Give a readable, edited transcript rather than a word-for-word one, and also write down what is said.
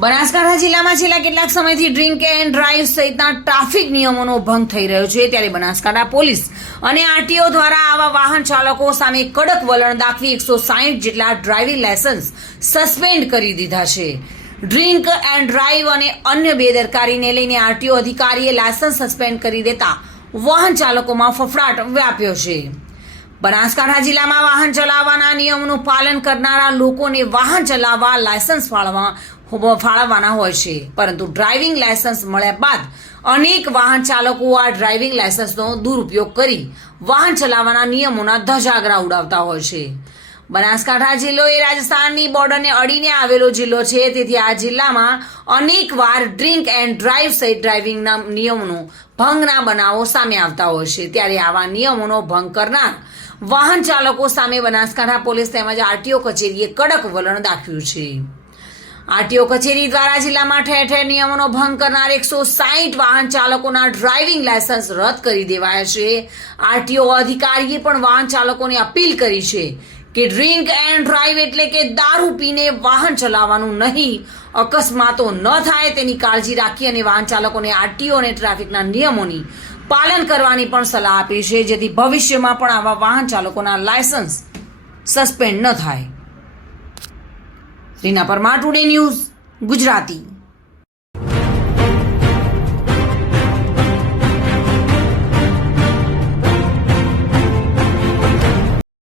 બનાસકાંઠા જિલ્લામાં છેલ્લા કેટલાક સમયથી ડ્રિંક એન્ડ ડ્રાઈવ સહિતના ટ્રાફિક નિયમોનો ભંગ થઈ રહ્યો છે, ત્યારે બનાસકાંઠા પોલીસ અને આરટીઓ દ્વારા આવા વાહન ચાલકો સામે કડક વલણ દાખવી 160 જેટલા ડ્રાઇવિંગ લાયસન્સ સસ્પેન્ડ કરી દીધા છે. ડ્રિંક એન્ડ ડ્રાઈવ અને અન્ય બેદરકારીને લઈને આરટીઓ અધિકારીએ લાયસન્સ સસ્પેન્ડ કરી દેતા વાહન ચાલકોમાં ફફડાટ વ્યાપ્યો છે. બનાસકાંઠા જિલ્લામાં વાહન ચલાવવાના નિયમોનું પાલન કરનારા લોકોને વાહન ચલાવવા લાયસન્સ ફાળવવાના હોય છે, પરંતુ ડ્રાઇવિંગ લાયસન્સ મળ્યા બાદ અનેક વાહન ચાલકો આ ડ્રાઇવિંગ લાયસન્સનો દુરુપયોગ કરી વાહન ચલાવવાના નિયમોના ધજાગરા ઉડાવતા હોય છે. બનાસકાંઠા જિલ્લો એ રાજસ્થાનની બોર્ડરને અડીને આવેલો જિલ્લો છે, તેથી આ જિલ્લામાં અનેક વાર ડ્રિંક એન્ડ ડ્રાઈવ સહિત ડ્રાઇવિંગના નિયમોનો ભંગના બનાવો સામે આવતા હોય છે. ત્યારે આવા નિયમોનો ભંગ કરનાર વાહન ચાલકો સામે બનાસકાંઠા પોલીસ તેમજ આરટીઓ કચેરીએ કડક વલણ દાખવ્યું છે. આરટીઓ કચેરી દ્વારા જિલ્લામાં ઠેર ઠેર નિયમોનો ભંગ કરનાર 160 વાહન ચાલકોના ડ્રાઇવિંગ લાયસન્સ રદ કરી દેવાયા છે. આરટીઓ અધિકારીએ પણ વાહન ચાલકોને અપીલ કરી છે કે ડ્રિંક એન્ડ ડ્રાઈવ એટલે કે દારૂ પીને વાહન ચલાવવાનું નહીં, અકસ્માતો ન થાય તેની કાળજી રાખી અને વાહન ચાલકોને આરટીઓ અને ટ્રાફિકના નિયમોની પાલન કરવાની પણ સલાહ આપી છે, જેથી ભવિષ્યમાં પણ આવા વાહન ચાલકોના લાયસન્સ સસ્પેન્ડ ન થાય. Reena Parmar, today news, Gujarati.